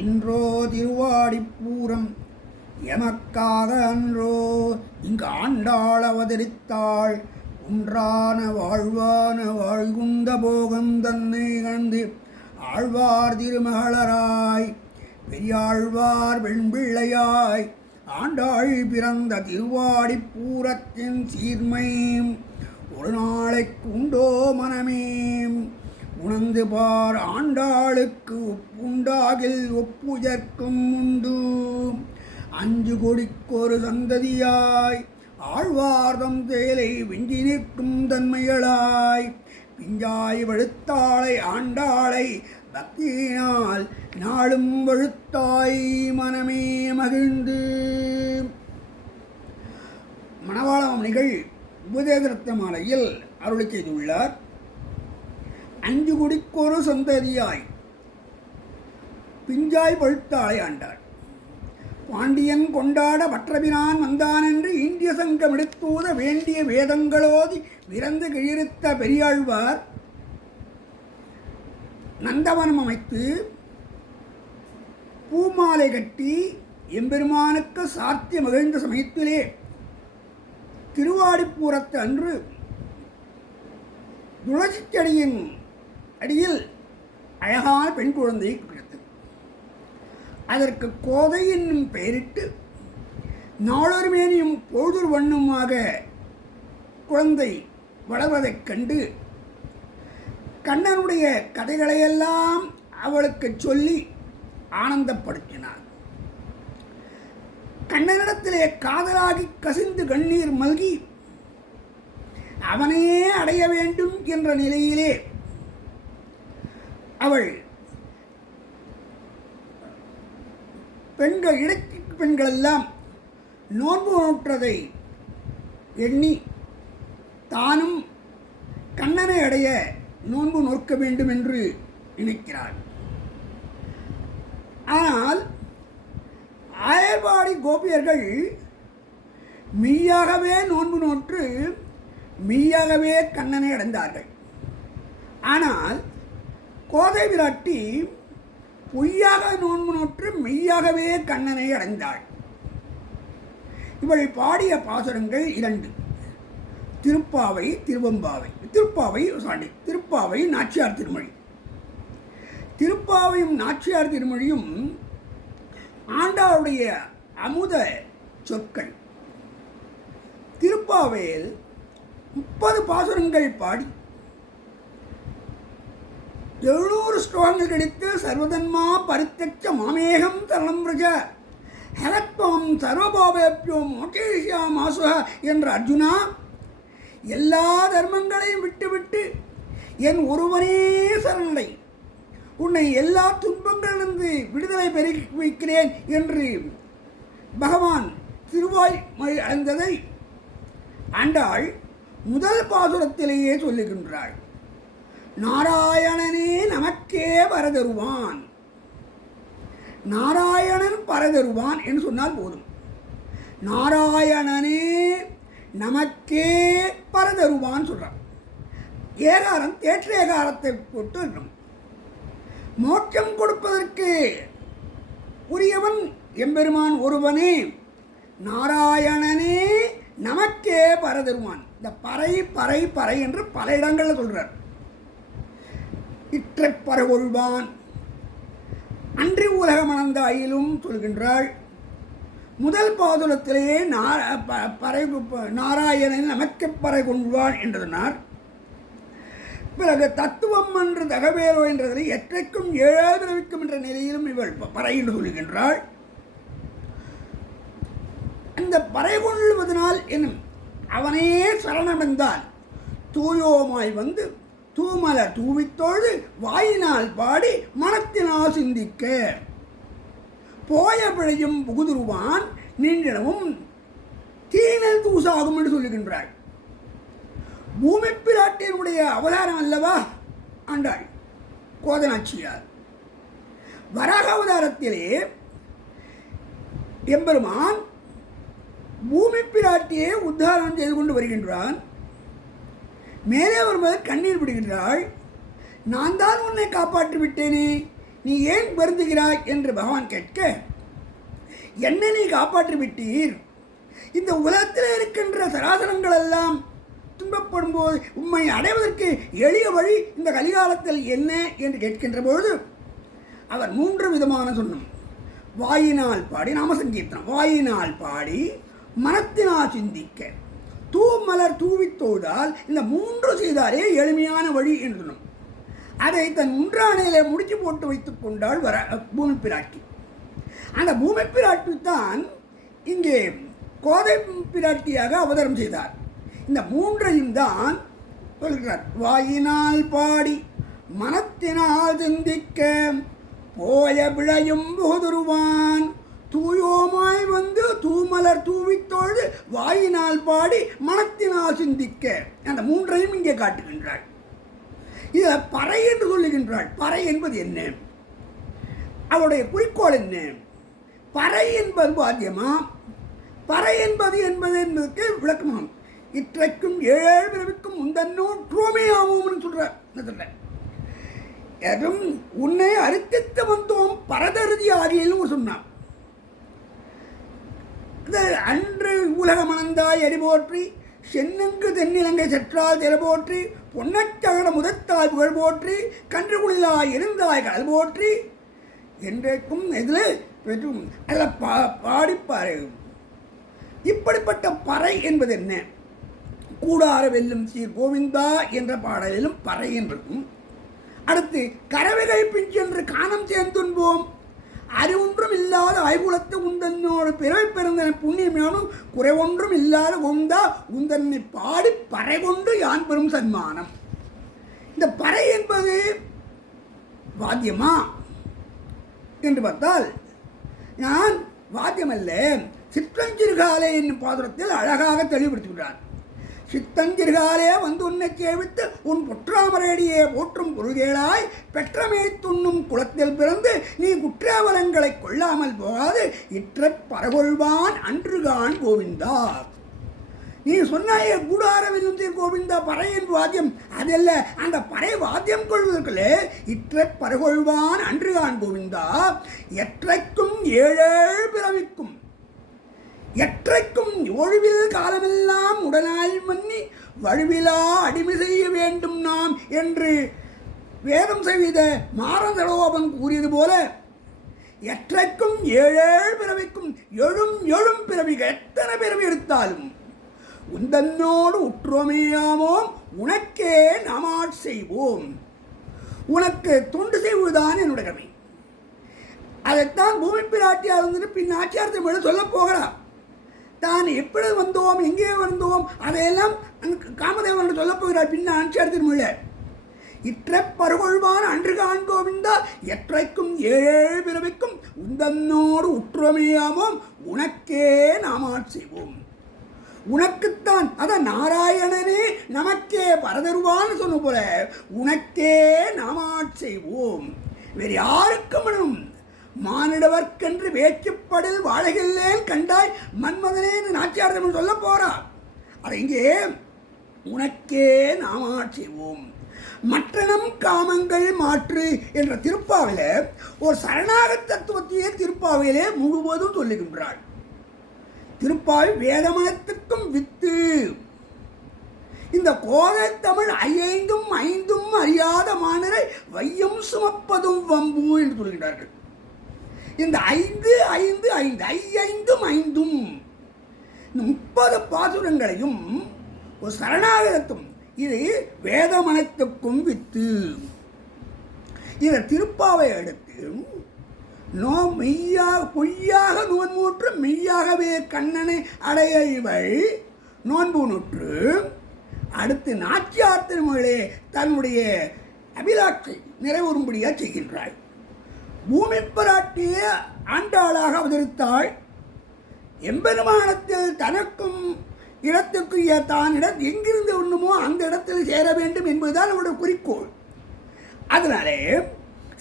இன்றோ திருவாடிப்பூரம் எமக்காக அன்றோ இங்கு ஆண்டாள் அவதரித்தாள். ஒன்றான வாழ்வான வாழ்குந்த போகம் தன்னை கண்டு ஆழ்வார் திருமகளராய் பெரியாழ்வார் வெண்பிள்ளையாய் ஆண்டாள் பிறந்த திருவாடிப்பூரத்தின் சீர்மை ஒரு நாளைக்கு உண்டோ மனமே உணர்ந்து பார். ஆண்டாளுக்கு ஒப்புண்டாகில் ஒப்புதற்கும் உண்டு. 5 கோடிக்கொரு சந்ததியாய் ஆழ்வார்தம் தேலை விஞ்சி நிற்கும் தன்மைகளாய் பிஞ்சாய் வழுத்தாளை ஆண்டாளை பக்தியினால் நாளும் வழுத்தாய் மனமே மகிழ்ந்து. மணவாளமணிகள் உபதேசரத்ன மாலையில் அருளி செய்துள்ளார். 5 கோடிக்கொரு சந்ததியாய் பிஞ்சாய் பழுத்தாளை ஆண்டாள். பாண்டியன் கொண்டாட வற்றபிரான் வந்தான் என்று இந்திய சங்கம் எடுத்தூத வேண்டிய வேதங்களோதி விரந்து கிழித்த பெரியாழ்வார் நந்தவனம் அமைத்து பூமாலை கட்டி எம்பெருமானுக்கு சாத்திய மகிழ்ந்த சமயத்திலே திருவாடிப்பூரத்து அன்று துளசிச்செடியின் அடியில் அழகான பெண் குழந்தையை கிடைத்தது. அதற்கு கோதை என்னும் பெயரிட்டு நாளொரு மேனியும் பொழுதுர் வண்ணமாக குழந்தை வளர்வதைக் கண்டு கண்ணனுடைய கதைகளையெல்லாம் அவளுக்கு சொல்லி ஆனந்தப்படுத்தினார். கண்ணனிடத்திலே காதலாகி கசிந்து கண்ணீர் மல்கி அவனையே அடைய வேண்டும் என்ற நிலையிலே அவள் இடைக்கு பெண்களெல்லாம் நோன்பு நோற்றதை எண்ணி தானும் கண்ணனை அடைய நோன்பு நோக்க வேண்டும் என்று நினைக்கிறாள். ஆனால் ஆயர்வாடி கோபியர்கள் மெய்யாகவே நோன்பு நோற்று மெய்யாகவே கண்ணனை அடைந்தார்கள். ஆனால் கோதை விராட்டி பொய்யாக நோன்பு நோற்று மெய்யாகவே கண்ணனை அடைந்தாள். இவள் பாடிய பாசுரங்கள் 2: திருப்பாவை, திருவம்பாவை. திருப்பாவை நாச்சியார் திருமொழி. திருப்பாவையும் நாச்சியார் திருமொழியும் ஆண்டாளுடைய அமுத சொற்கள். திருப்பாவையில் 30 பாசுரங்கள் பாடி 700 ஸ்லோகங்கள் கிடைத்து சர்வதன்மா பரித்தச்ச மாமேகம் தரணம் பிரஜ ஹரத்வம் சர்வபாவேப்யோ மோகேஷியா மாசுக என்ற அர்ஜுனா, எல்லா தர்மங்களையும் விட்டுவிட்டு என் ஒருவனே சரணடை, உன்னை எல்லா துன்பங்களிலிருந்து விடுதலை பெறி வைக்கிறேன் என்று பகவான் திருவாய் மொழி அடைந்ததை ஆண்டாள் முதல் பாசுரத்திலேயே சொல்லுகின்றாள். நாராயணனே நமக்கே பரதருவான். நாராயணன் பரதருவான் என்று சொன்னால் போதும். நாராயணனே நமக்கே பரதருவான் சொல்றான். ஏகாரம் தேற்றேகாரத்தை போட்டு இருக்கும். மோட்சம் கொடுப்பதற்கு உரியவன் எம்பெருமான் ஒருவனே. நாராயணனே நமக்கே பரதருவான். இந்த பறை பறை பறை என்று பல இடங்களில் சொல்றார். இற்றை பரவொழ்வான் அன்றி உலகமணந்த அயிலும் சொல்கின்றாள். முதல் பாதுலத்திலேயே நாராயணன் நமக்கு பறை கொள்வான் என்றதனார். பிறகு தத்துவம் என்று தகவேலோ என்றதில் எற்றைக்கும் ஏழாவிரவிக்கும் என்ற நிலையிலும் இவள் பறை என்று சொல்லுகின்றாள். அந்த பறை கொள்வதனால் என்னும் அவனே சரணடைந்தால் தூயோமாய் வந்து தூமலர் தூவித்தோடு வாயினால் பாடி மனத்தினால் சிந்திக்க போய பிழையும் புகுதுருவான் நீண்டிடவும் தீனல் தூசாகும் என்று சொல்லுகின்றாள். பூமி பிராட்டியினுடைய அவதாரம் அல்லவா ஆண்டாள் கோதனாச்சியார். வராக அவதாரத்திலே எம்பெருமான் பூமி பிராட்டியை உத்தாரணம் செய்து கொண்டு வருகின்றான். மேலே வரும்போது கண்ணீர் விடுகின்றாள். நான் தான் உன்னை காப்பாற்றி விட்டேனே, நீ ஏன் வருந்துகிறாய் என்று பகவான் கேட்க, என்னை நீ காப்பாற்றி விட்டீர், இந்த உலகத்தில் இருக்கின்ற சராசரங்கள் எல்லாம் துன்பப்படும் போது உம்மை அடைவதற்கு எளிய வழி இந்த கலிகாலத்தில் என்ன என்று கேட்கின்ற பொழுது அவர் 3 விதமான சொன்னோம். வாயினால் பாடி, நாம சங்கீர்த்தனம், வாயினால் பாடி மனத்தினால் சிந்திக்க, தூமலர் தூவித்தோடால், இந்த 3 செய்தாலே எளிமையான வழி என்று சொன்னோம். அதை தன் முன்றாணையிலே முடிச்சு போட்டு வைத்துக் கொண்டாள் பூமி பிராட்டி. அந்த பூமி பிராட்டி தான் இங்கே கோதை பிராட்டியாக அவதாரம் செய்தார். இந்த 3ஐயும் தான் சொல்கிறார். வாயினால் பாடி மனத்தினால் சிந்திக்க போய பிழையும் புகுதுருவான், தூயோமாய் வந்து தூமலர் தூவித்தொழுது வாயினால் பாடி மனத்தினால் சிந்திக்க, அந்த 3ஐயும் இங்கே காட்டுகின்றாள். இதை பறை என்று சொல்லுகின்றாள். பறை என்பது என்ன? அவருடைய குறிக்கோள் என்ன? பறை என்பது வாத்தியமா? பறை என்பதற்கு விளக்கமாகும். இற்றைக்கும் 7 பிறவிக்கும் முந்தன்னோ ட்ரோமே ஆவோம்னு சொல்கிறேன். எதுவும் உன்னை அறுத்தித்து வந்தோம் பரதருதி ஆகியலும் சொன்னான். அன்று உலக மணந்தாய் அடி போற்றி, சென்னங்கு தென்னிலங்கை செற்றால் திற போற்றி, பொன்னச்சகட முதத்தாய் புகழ் போற்றி, கன்று குளிலாய் இருந்தாய் கடல் போற்றி என்றைக்கும் இதில் பெற்றும் அதில் பாடிப்பாரு. இப்படிப்பட்ட பறை என்பது என்ன? கூடார வெல்லும் சீர் கோவிந்தா என்ற பாடலிலும் பறை என்றும், அடுத்து கறவைகள் பிஞ்சென்று காணம் சேர்ந்துன்போம், அறிவொன்றும் இல்லாத ஐகுலத்து உந்தன்னோடு பிறவை பிறந்தன புண்ணியமானும் குறைவொன்றும் இல்லாத கோவிந்தா உந்தன்னை பாடி பறை கொண்டு யான் பெறும் சன்மானம். இந்த பறை என்பது வாத்தியமா என்று பார்த்தால், நான் வாத்தியமல்ல, சிற்றஞ்சிறுகாலே என்னும் பாதுரத்தில் அழகாக தெளிவுபடுத்துகிறார். சித்தஞ்சிறுகாலே வந்து உன்னை சேவித்து உன் பொற்றாமரடியே போற்றும் பொருள்களாய் பெற்றமே துண்ணும் குளத்தில் பிறந்து நீ குற்றவலங்களை கொள்ளாமல் போகாது இற்ற பரகொள்வான் அன்றுகான் கோவிந்தா. நீ சொன்னாயே கூடாரவிலும் கோவிந்தா பறையின் வாத்தியம், அதல்ல, அந்த பறை வாத்தியம் கொள்வதற்குள்ளே இற்ற பரகொள்வான் அன்றுகான் கோவிந்தா. எற்றைக்கும் 7 பிறவிக்கும் எற்றைக்கும் ஒழிவில் காலமெல்லாம் உடனாய் மன்னி வழுவிலா அடிமை செய்ய வேண்டும் நாம் என்று வேதம் செய்த மாரதலோபன் கூறியது போல, எற்றைக்கும் 7 பிறவிக்கும் எழும் பிறவிகள் எத்தனை பிறவி எடுத்தாலும் உந்தன்னோடு உற்றோமையாமோம் உனக்கே நாமாட் செய்வோம், உனக்கு தொண்டு செய்வதுதான் என்னுடைய கடமை. அதைத்தான் பூமி பிராட்டியாக இருந்துட்டு பின் ஆச்சாரத்தை மேலே சொல்ல போகிறார். தான் எப்படி வந்தோம், எங்கே வந்தோம், அதையெல்லாம் காமதேவன் சொல்லப் போகிறார் பின்ன ஆச்சாரத்தின் மேலே. இற்ற பருகொள்வான் அன்று காண்கோவிந்தா எற்றைக்கும் 7 பிறவிக்கும் உந்தன்னோடு உற்றமையாமோம் உனக்கே நாமாட் செய்வோம். உனக்குத்தான், அதான் நாராயணனே நமக்கே பரதருவான்னு சொன்ன போல உனக்கே நாமாட் செய்வோம், வேறு யாருக்கும் மானிடவர்க்கென்று வேற்றுப்படில் வாழகில்லேன் கண்டாய் மன்மதனே நாச்சியார்த்தம் சொல்ல போறார். அதை இங்கே உனக்கே நாமாட் செய்வோம். மற்றனம் காமங்கள் மாற்று என்ற திருப்பாவில ஒரு சரணாக தத்துவத்தையே திருப்பாவையிலே முழுவதும் சொல்லுகின்றாள். திருப்பாவை வேதமனத்துக்கும் வித்து. இந்த கோதை தமிழ் 5 அறியாத மானரை வையம் சுமப்பதும் வம்பு என்று சொல்கிறார்கள். இந்த 5 இந்த 30 பாசுரங்களையும் ஒரு சரணாகதத்தும் இது வேதமனத்துக்கும் வித்து. இந்த திருப்பாவை எடுத்து பொய்யாக நோன்பூற்று மெய்யாகவே கண்ணனை அடைய இவள் நோன்பு நூற்று. அடுத்து நாச்சியார் திருமகளே தன்னுடைய அபிலாட்சை நிறைவேறும்படியாக செய்கின்றாள். பூமி பிராட்டியே ஆண்டாளாக அவதரித்தாள். எம்பெருமானத்தில் தனக்கும் இடத்துக்கு தான் எங்கிருந்து ஒண்ணுமோ அந்த இடத்தில் சேர வேண்டும் என்பதுதான் அவளுடைய குறிக்கோள். அதனாலே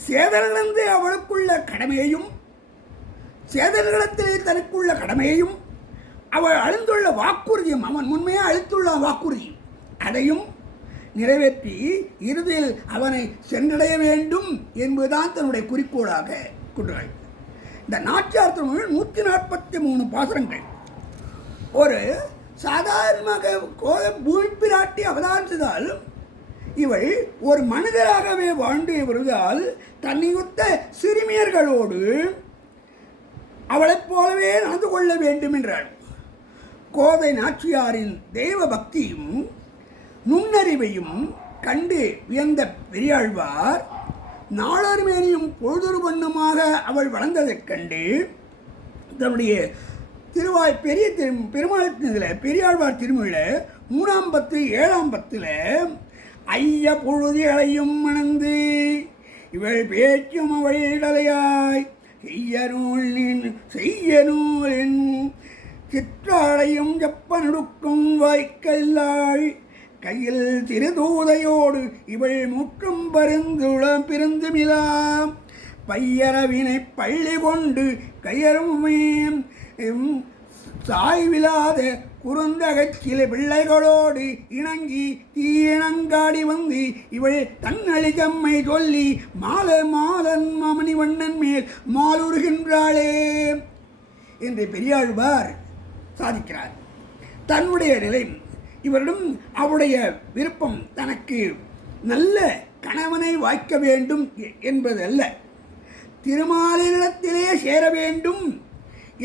சேதனிடந்து அவளுக்குள்ள கடமையையும் சேதனிடத்திலே தனக்குள்ள கடமையையும் அவள் அழிந்துள்ள வாக்குறுதியும் அவன் முன்மையாக அளித்துள்ள வாக்குறுதி அதையும் நிறைவேற்றி இறுதியில் அவனை சென்றடைய வேண்டும் என்பதுதான் தன்னுடைய குறிக்கோளாக கொண்டாள். இந்த நாச்சியார் திருமகள் 143 பாசுரங்கள். ஒரு சாதாரணமாக பூமி பிராட்டி அவதாரம் செய்தாலும் இவள் ஒரு மனிதராகவே வாழ்ந்து வருவதால் தன்னையொத்த சிறுமியர்களோடு அவளைப் போலவே நடந்து கொள்ள வேண்டும் என்றாள். கோதை நாச்சியாரின் தெய்வ பக்தியும் நுண்ணறிவையும் கண்டு வியந்த பெரியாழ்வார் நாளொருமேனியும் பொழுதொரு வண்ணமாக அவள் வளர்ந்ததைக் கண்டு தன்னுடைய பெருமாள் பெரியாழ்வார் திருமொழியில் 3ஆம் பத்து 7ஆம் பத்தில் ஐய பொழுதிகளையும் மணந்து இவள் பேச்சும் அவள் இடலையாய் செய்ய நூலின் சிற்றாளையும் செப்பனடுக்கும் வாய்க்கல்லாள் கையில் திருதூதையோடு இவள் முற்றும் பிறந்துமிலாம் பையரவினை பள்ளி கொண்டு கையருமே சாய்விலாத குறுந்தகச்சில பிள்ளைகளோடு இணங்கி தீயினங்காடி வந்து இவள் தன்னழி தம்மை சொல்லி மாலன் மணிவண்ணன் மேல் மாலுறுகின்றாளே என்று பெரியாழ்வார் சாதிக்கிறார். தன்னுடைய நிலை இவரிடம் அவருடைய விருப்பம் தனக்கு நல்ல கணவனை வாய்க்க வேண்டும் என்பதல்ல, திருமாலினிடத்திலே சேர வேண்டும்,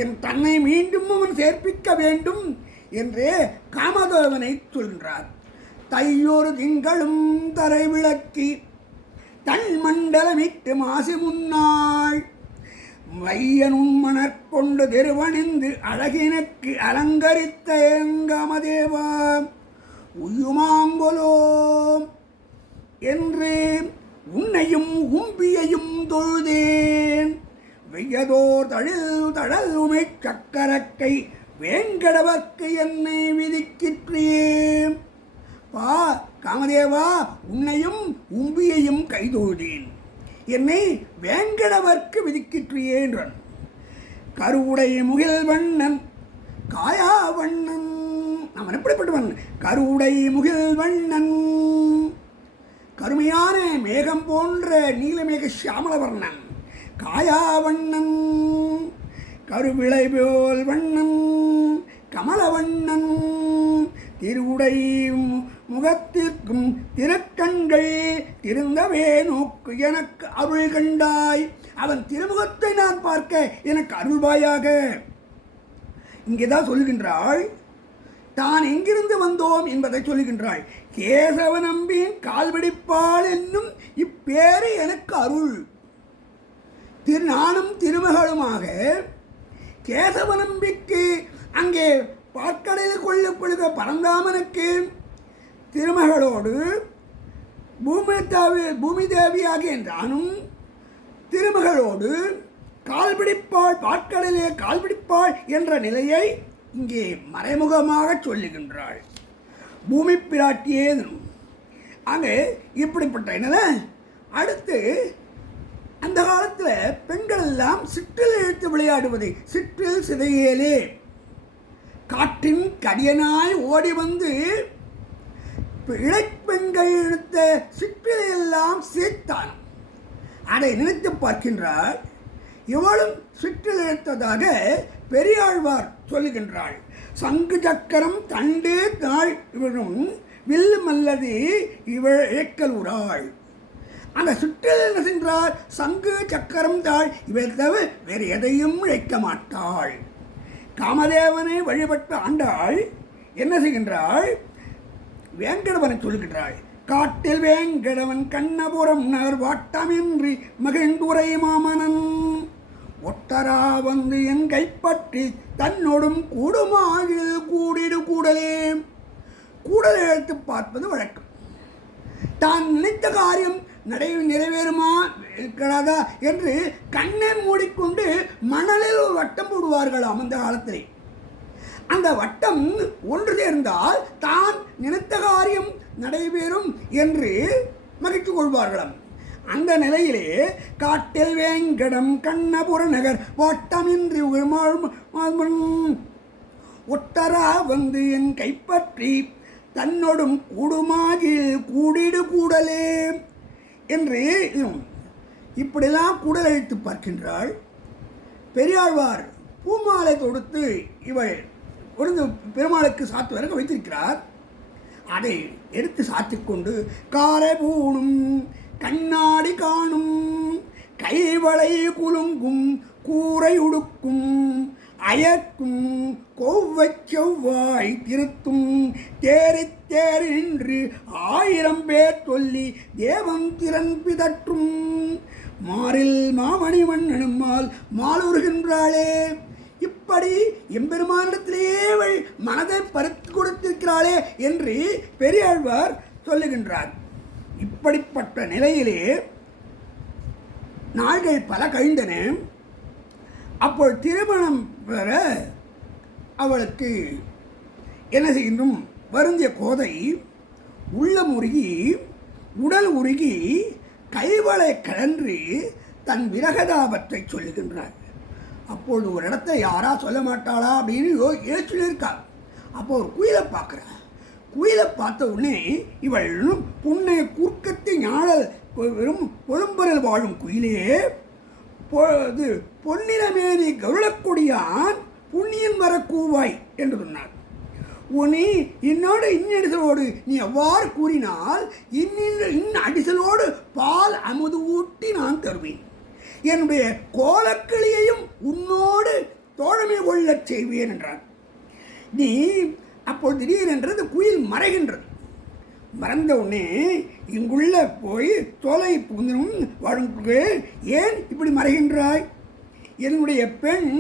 என் தன்னை மீண்டும் அவன் சேர்ப்பிக்க வேண்டும் என்று காமதேவனை சொல்கின்றார். தையொரு திங்களும் தரை விளக்கி தன் மண்டலமிட்டு மாசி முன்னாள் வையனும் மணற்கொண்டு திருவணிந்து அழகினுக்கு அலங்கரித்த எங்காமதேவா உயுமாங்கொலோ என்று உன்னையும் உம்பியையும் தொழுதேன் வெய்யதோர் தழல் உமை சக்கரக்கை வேங்கடவர்க்கு என்னை விதிக்கிற்றியே. பா காமதேவா, உன்னையும் உம்பியையும் கைதொழுதேன், என்னை வேங்கடவர்க்கு விதிக்கிற்றியே என்றான். கருவுடை முகில் வண்ணன் காயா வண்ணன், அவன் எப்படிப்பட்டவன்? கருவுடை முகில் வண்ணன், கருமையான மேகம் போன்ற நீலமேக சியாமளவர்ணன். காயாவண்ணன் கருவிளை போல் வண்ணன் கமலவண்ணன், திருவுடை முகத்திற்கும் திருக்கண்கள் திருந்தவே நோக்கு எனக்கு அருள் கண்டாய். அவன் திருமுகத்தை நான் பார்க்க எனக்கு அருள்வாயாக. இங்கேதான் சொல்லுகின்றாள், தான் எங்கிருந்து வந்தோம் என்பதை சொல்லுகின்றாள். கேசவ நம்பியின் கால்பிடிப்பாள் என்னும் இப்பேறு எனக்கு அருள். நானும் திருமகளுமாக கேசவ நம்பிக்கு அங்கே பார்க்கடலில் கொள்ளப்படுகிற பரந்தாமனுக்கு திருமகளோடு பூமி தேவியாகிய நானும் திருமகளோடு கால்பிடிப்பாள், பார்க்கடலே கால்பிடிப்பாள் என்ற நிலையை இங்கே மறைமுகமாக சொல்லுகின்றாள். பூமி பிராட்டியே அங்கே இப்படிப்பட்ட என்னது. அடுத்து அந்த காலத்தில் பெண்கள் எல்லாம் சிற்றில் இழுத்து விளையாடுவது. சிற்றில் சிதையேலே காற்றின் கடியனாய் ஓடி வந்து இளைப்பெண்கள் இழுத்த சிற்றிலையெல்லாம் சேர்த்தான். அதை நினைத்து பார்க்கின்றாள். இவளும் சிற்றில் இழுத்ததாக பெரியாழ்வார் சொல்லுகின்றாள். சங்கு சக்கரம் தண்டு தாள் இவளும் வில்லு மல்லது இவள் இழைக்கல் உறாள். அந்த சுற்றில் என்ன சென்றார்? சங்கு சக்கரம் தாள் இவள் தவிர வேறு எதையும் இழைக்க மாட்டாள். காமதேவனை வழிபட்ட ஆண்டாள் என்ன செய்கின்றாள்? வேங்கடவனை சொல்லுகின்றாள். காட்டில் வேங்கடவன் கண்ணபுரம் நகர் வாட்டமின்றி மகிழ்ந்துரை மாமனன் ஒட்டரா வந்து என் கைப்பற்றி தன்னோடும் கூடுமாகில் கூடிடு கூடலே. கூடலை எடுத்து பார்ப்பது வழக்கம். தான் நினைத்த காரியம் நிறைவேறுமா இருக்கிறதா என்று கண்ணை மூடிக்கொண்டு மணலில் ஒரு வட்டம் போடுவார்களாம் அந்த காலத்திலே. அந்த வட்டம் ஒன்று சேர்ந்தால் தான் நினைத்த காரியம் நடைபெறும் என்று மகிழ்ச்சி கொள்வார்களாம். அந்த நிலையிலே காட்டில் வேங்கடம் கண்ணபுர நகர் வாட்டமின்றி ஒட்டரா வந்து என் கைப்பற்றி தன்னோடும் கூடுமாகில் கூடிடு கூடலே என்று இப்படிலாம் கூடல் அழைத்து பார்க்கின்றாள். பெரியாழ்வார் பூமாலை தொடுத்து இவள் கொண்டு பெருமாளுக்கு சாத்துவதற்கு வைத்திருக்கிறார். அதை எடுத்து சாத்திக்கொண்டு காரை பூணும் கண்ணாடி காணும் கைவளை குலுங்கும் கூரை உடுக்கும் அயக்கும் கொவ்வை செவ்வாய் திருத்தும் தேரி தேரி நின்று 1000 பேர் சொல்லி தேவம் திறன் பிதற்றும் மாறில் மாமணி மன்னனும்மால் மாலுறுகின்றாளே. இப்படி எம்பெருமானிடத்திலேயே மனதை பறித்து கொடுத்திருக்கிறாளே என்று பெரியாழ்வார் சொல்லுகின்றார். இப்படிப்பட்ட நிலையிலே நாள்கள் பல கழிந்தன. அப்போது திருமணம் பெற அவளுக்கு என்ன செய்கின்றும் வருந்திய கோதை உள்ளம் உருகி உடல் உருகி கைவளை கழன்று தன் விரகதாபத்தை சொல்லுகின்றார். அப்பொழுது ஒரு இடத்த யாரா சொல்ல மாட்டாளா அப்படின்னு யோசிச்சுருக்கா. அப்போ ஒரு குயிலை பார்க்குறா. குயிலை பார்த்த உடனே இவள் புன்னை குறுக்கத்து ஞாழல் வெறும் பொழும்பரல் வாழும் குயிலே பொன்னிறமேனி கருளக்கொடியான் புண்ணியன் வர கூவாய் என்று சொன்னார். உனி என்னோடு இன்னடிசலோடு நீ எவ்வாறு கூறினால் அடிசலோடு பால் அமுது ஊட்டி நான் தருவேன். என்னுடைய கோலக்கிளியையும் உன்னோடு தோழமை கொள்ளச் செய்வேன் என்றான். நீ அப்போது திடீரென்றது குயில் மறைகின்றது. மறந்த உடனே இங்குள்ள போய் தோலை புகுந்தும் வாழும் ஏன் இப்படி மறைகின்றாய்? என்னுடைய பெண்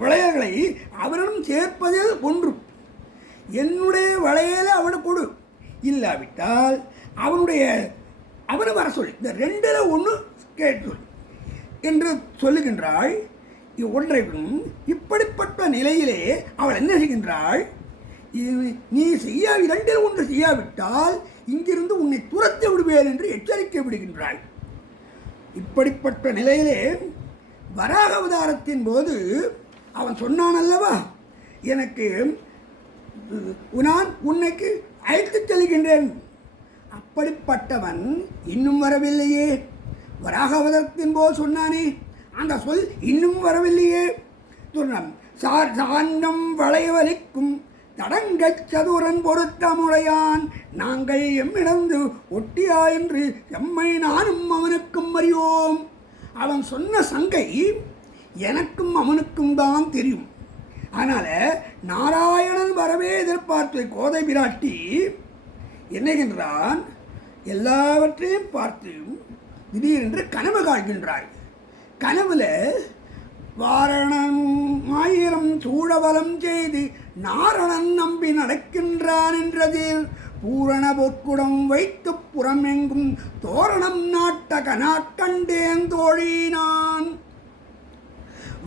வளையல்களை அவரிடம் சேர்ப்பதில் ஒன்று. என்னுடைய வளையலை அவனுக்கு கொடு, இல்லாவிட்டால் அவனை வர சொல்லி இந்த 2ல் 1 கேட்டு சொல் என்று சொல்லுகின்றாள். ஒன்றையும் இப்படிப்பட்ட நிலையிலே அவள் என்ன செய்கின்றாள்? நீ 2ல் 1 செய்யாவிட்டால் இங்கிருந்து உன்னை துரத்தி விடுவேன் என்று எச்சரிக்கை விடுகின்றாள். இப்படிப்பட்ட நிலையிலே வராக அவதாரத்தின் போது அவன் சொன்னான் அல்லவா, எனக்கு நான் உன்னைக்கு அழைத்து செல்கின்றேன். அப்படிப்பட்டவன் இன்னும் வரவில்லையே. வராக அவதாரத்தின் போது சொன்னானே அந்த சொல் இன்னும் வரவில்லையே. சொன்னான் சாண்டம் வளைவலிக்கும் தடங்கச் சதுரன் பொருத்தமுடையான் நாங்கள் எம்மிடந்து ஒட்டியா என்று எம்மை நானும் அவனுக்கும் அறியோம். அவன் சொன்ன சங்கை எனக்கும் அவனுக்கும் தான் தெரியும். அதனால் நாராயணன் வரவே எதிர்பார்த்து கோதை பிராட்டி என்னகின்றான், எல்லாவற்றையும் பார்த்து திடீரென்று கனவு காண்கின்றாள். கனவுல வாரணம் 1000 சூழவலம் செய்து நாரணன் நம்பி நடக்கின்றான் என்றதில் பூரண பொற்குடம் வைத்து புறமெங்கும் தோரணம் நாட்ட கனாக்கண்டேன் தோழினான்.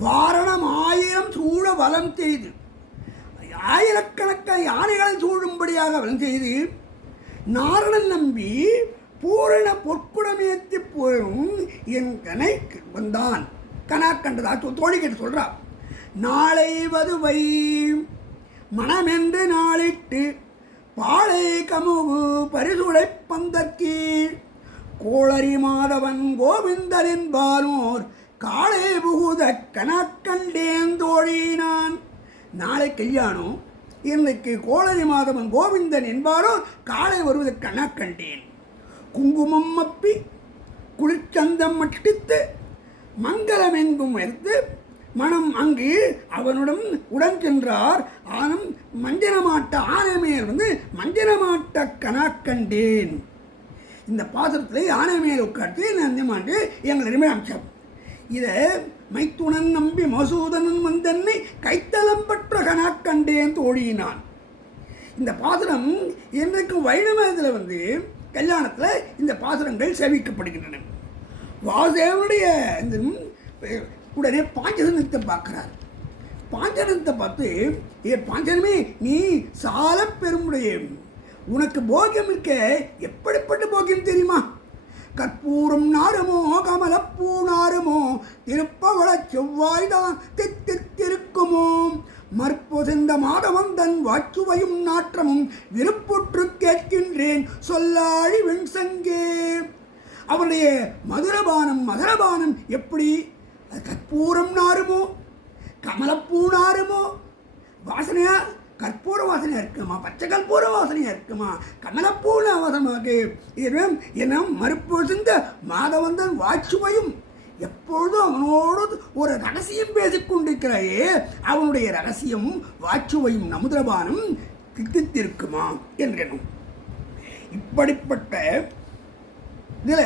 வாரணம் 1000 சூழ வலம் செய்து ஆயிரக்கணக்கான யானைகளை சூழும்படியாக வலம் செய்து நாரணன் நம்பி பூரண பொற்குடமேத்தி போயும் என் கனை வந்தான். கனா கண்டதா தோழி கேட்டு சொல்றா. நாளை வதுவை மனமென்று நாளிட்டு பாளை கமுகு பரிசுடை பந்தற்கீழ் கோளரி மாதவன் கோவிந்தரின் பானோர் காளை புகுத கணக்கண்டேன் தோழினான். நாளை கல்யாணம், இன்னைக்கு கோளரி மாதவன் கோவிந்தன் என்பாரோர் காளை வருவதை கணக்கண்டேன். குங்குமம் அப்பி குளிர்ச்சந்தம் மட்டித்து மங்களம் எங்கும் எடுத்து மனம் அங்கு அவனுடன் உடன் சென்றார். ஆனும் மஞ்சனமாட்ட ஆனை மேல் மஞ்சனமாட்ட கணக்கண்டேன். இந்த பாத்திரத்தில் ஆனை மேல் உட்காந்து நந்திமாண்டு எங்கள் அம்சம். இதை மைத்துணன் நம்பி மசூதனன் வந்தன்னை கைத்தலம் பெற்ற கணக்கண்டேன் தோழியினான். இந்த பாத்திரம் இன்றைக்கும் வைணவத்தில் கல்யாணத்தில் இந்த பாத்திரங்கள் சேவிக்கப்படுகின்றன. வாசுதேவனுடைய இந்த உடனே பாஞ்சஜனத்தை பார்க்குறார். பாஞ்சஜனத்தை பார்த்து, பாஞ்சனமே நீ சால பெருமுடைய, உனக்கு போகியம் இருக்க, எப்படிப்பட்ட போகியம் தெரியுமா? கற்பூரம் நாருமோ கமலப்பூ நாருமோ திருப்பவள செவ்வாய்தான் தித்திருக்குமோ மற்பொசிந்த மாதவந்தன் வாச்சுவையும் நாற்றமும் விருப்புற்று கேட்கின்றேன் சொல்லாழி வெண்சங்கே. அவருடைய மதுரபானம் எப்படி? கற்பூரம் நாருமோ, கமலப்பூ நாருமோ? வாசனையா கற்பூர வாசனையா இருக்குமா, பச்சை கற்பூர வாசனையா இருக்குமா, கமலப்பூல வாசமாக என்ன மறுப்பொழுந்த மாதவந்தன் வாச்சுவையும் எப்பொழுதும் அவனோடு ஒரு ரகசியம் பேசிக்கொண்டிருக்கிறாயே, அவனுடைய ரகசியம் வாச்சுவையும் நமுதிரபானம் தித்தித்திருக்குமா என்றனும். இப்படிப்பட்ட இதில்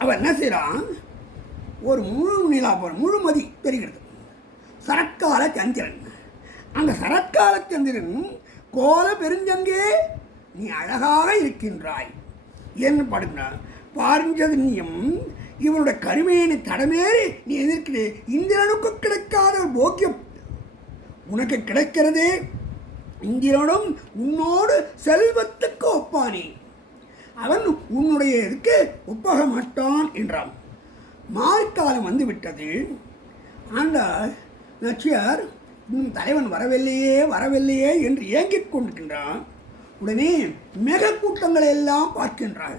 அவன் என்ன செய்கிறான், ஒரு முழு நிலாபம் முழுமதி தெரிகிறது. சரக்கால சந்திரன், அந்த சரக்கால சந்திரன் கோல பெருஞ்சங்கே நீ அழகாக இருக்கின்றாய் என்று பாடுகிறான். பாரிஞ்சதன்யம் இவனுடைய கருமையினை தடமேறி நீ எதிர்க்கிறே. இந்திரனுக்கு கிடைக்காத போக்கியம் உனக்கு கிடைக்கிறதே. இந்திரனும் உன்னோடு செல்வத்துக்கு ஒப்பானே, அவன் உன்னுடைய இதுக்கு ஒப்பாக மாட்டான் என்றான். மார்க்காலம் வந்து விட்டது. அந்த நச்சியார் இன்னும் தலைவன் வரவில்லையே என்று ஏங்கிக் கொண்டிருக்கின்றான். உடனே மேகக்கூட்டங்களை எல்லாம் பார்க்கின்றாள்.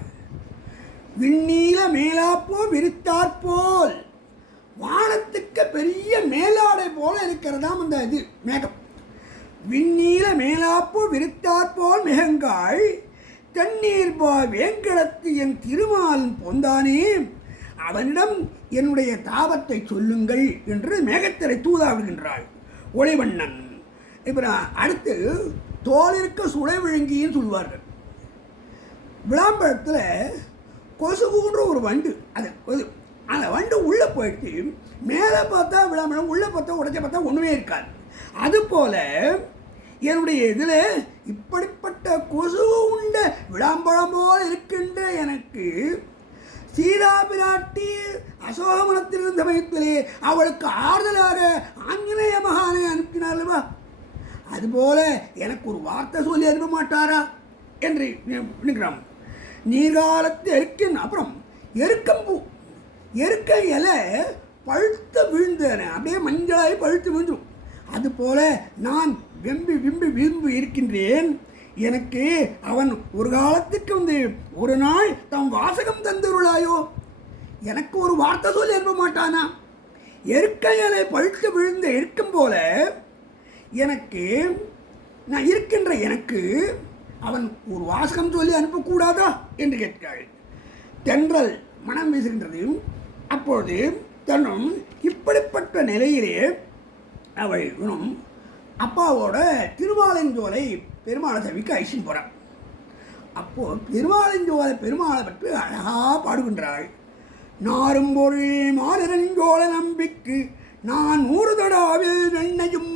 விண்ணீல மேலாப்போ விரித்தாற்போல், வானத்துக்கு பெரிய மேலாடை போல இருக்கிறதாம் அந்த இது மேகம். விண்ணீல மேலாப்போ விரித்தாற்போல் மேகங்காள் தண்ணீர்பா வேங்கடத்து என் திருமால் பொந்தானே, அவனிடம் என்னுடைய தாபத்தை சொல்லுங்கள் என்று மேகத்திரை தூதாடுகின்றாள் ஒளிவண்ணன். இப்போ அடுத்து தோலிருக்க சுளை விழுங்கின்னு சொல்லுவார்கள். விளாம்பழத்தில் கொசுகுன்ற ஒரு வண்டு, அது அந்த வண்டு உள்ளே போயிட்டு மேலே பார்த்தா விளாம்பழம், உள்ளே பார்த்தா உடைச்ச பார்த்தா ஒன்றுமே இருக்காது. அதுபோல் என்னுடைய இதில் இப்படிப்பட்ட கொசு உண்ட விளாம்பழம் போல் இருக்கின்ற எனக்கு சீதா பிராட்டி அசோகமனத்தில் இருந்த சமயத்திலே அவளுக்கு ஆறுதலாக ஆஞ்சநேய மகானை அனுப்பினார்வா, அதுபோல எனக்கு ஒரு வார்த்தை சொல்லி அனுப்ப மாட்டாரா என்று நினைக்கிறான். நீர்காலத்து எருக்கின் அப்புறம் எருக்கம்பூ, எருக்க இலை பழுத்து விழுந்தன, அப்படியே மஞ்சளாகி பழுத்து விழுந்துடும். அதுபோல நான் விரும்பி இருக்கின்றேன். எனக்கு அவன் ஒரு காலத்துக்கு ஒரு நாள் தம் வாசகம் தந்துருளாயோ, எனக்கு ஒரு வார்த்தை சொல்லி அனுப்ப மாட்டானா? எருக்கையலை பழுத்து விழுந்த இருக்கும் போல எனக்கு நான் இருக்கின்ற எனக்கு அவன் ஒரு வாசகம் சொல்லி அனுப்பக்கூடாதா என்று கேட்கிறாள். தென்றல் மனம் வீசுகின்றது. அப்பொழுது தன்னும் இப்படிப்பட்ட நிலையிலே அவள் இவனும் அப்பாவோட திருமாலிஞ்சோலை பெருமாளை சவிக்கு ஐஷன் போகிறான். அப்போது திருமாலிஞ்சோலை பெருமாளை பற்றி அழகாக பாடுகின்றாள். நாரும் பொருள் மாலிரஞ்சோலை நம்பிக்கு நான் 100 தடாவில் வெண்ணையும்,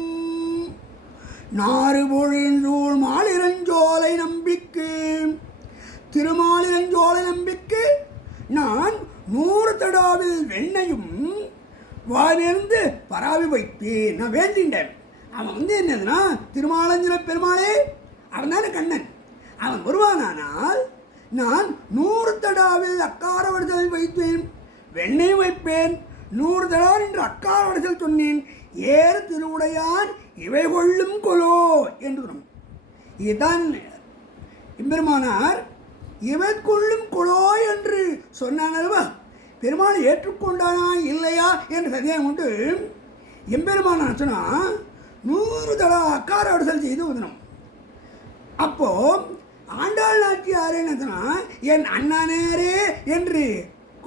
நாறு பொழுந்தூள் மாலிரஞ்சோலை நம்பிக்கு, திருமாலிரஞ்சோலை நம்பிக்கு நான் 100 தடாவில் வெண்ணையும் வாயிலிருந்து பராவி வைத்தேன். நான் வேண்டின்றேன். அவன் என்னதுன்னா திருமாலஞ்சல பெருமாளே, அவன் தானே கண்ணன். அவன் வருவானால் நான் 100 தடாவில் அக்கார வடிசல் வைத்தேன், வெண்ணெய் வைப்பேன். 100 தடா என்று அக்கார வடிசல் சொன்னேன். ஏறு திருவுடையான் இவை கொள்ளும் கொலோ என்று. இதுதான் எம்பெருமானார் இவை கொள்ளும் கொலோ என்று சொன்னானல்வா. பெருமாள் ஏற்றுக்கொண்டானா இல்லையா என்று சந்தேகம் உண்டு. எம்பெருமானார் சொன்னால் 100 தடா அக்கார வடிசல் செய்து உதணும். அப்போது ஆண்டாள் நாச்சியாரே என்ன என் அண்ணனேரே என்று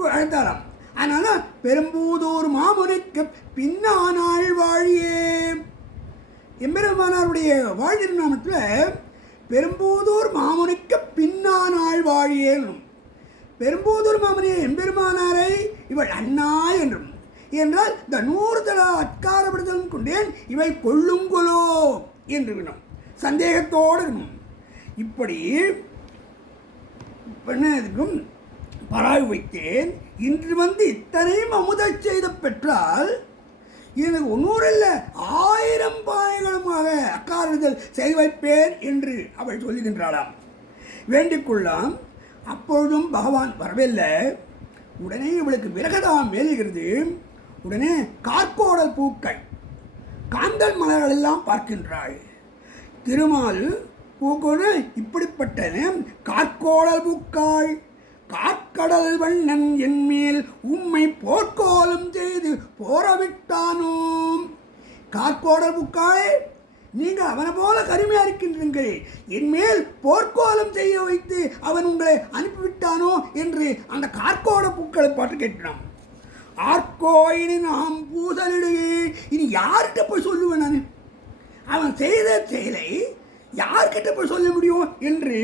அழைத்தாராம். அதனால் பெரும்பூதூர் மாமுனிக்கு பின்னானாள் வாழியே. எம்பெருமானாருடைய வாழ்நாமத்தில் பெரும்பூதூர் மாமுனிக்கு பின்னானாள் வாழியே. பெரும்பூதூர் மாமுனியை எம்பெருமானாரை இவள் அண்ணா என்றும் என்றால் இந்த 100 தடா அட்காரப்படுத்தலும் கொண்டேன் இவை கொள்ளுங்கொலோ என்று விடும் சந்தேகத்தோடு. இப்படி பெண்ணதுக்கும் பராவி வைத்தேன். இன்று இத்தனையும் அமுத செய்த பெற்றால் எனக்கு 100 இல்லை 1000 பானைகளுமாக அக்காரதல் செய்து வைப்பேன் என்று அவள் சொல்லுகின்றாளாம். வேண்டிக்கொள்ளாம். அப்பொழுதும் பகவான் வரவில்லை. உடனே இவளுக்கு விரகதாம் மேலுகிறது. உடனே கார்கோடல் பூக்கள், காந்தல் மலர்கள் எல்லாம் பார்க்கின்றாள். திருமால் பூக்கோடு இப்படிப்பட்ட கார்கோடல் பூக்காள் காற்கடல் வண்ணன் என்மேல் உம்மை போர்க்கோலம் செய்து போரவிட்டானோம். கார்கோடல் பூக்காள், நீங்கள் அவனை போல கருமையாக இருக்கின்றீர்கள், என்மேல் போர்க்கோலம் செய்ய வைத்து அவன் உங்களை அனுப்பிவிட்டானோ என்று அந்த கார்கோட பூக்களை பாட்டு கேட்கிறான். ஆர்கோயினி நாம் பூசலிடுகே, இனி யார்கிட்ட போய் சொல்லுவேன் நான்? அவன் செய்த செயலை யார்கிட்ட போய் சொல்ல முடியும் என்று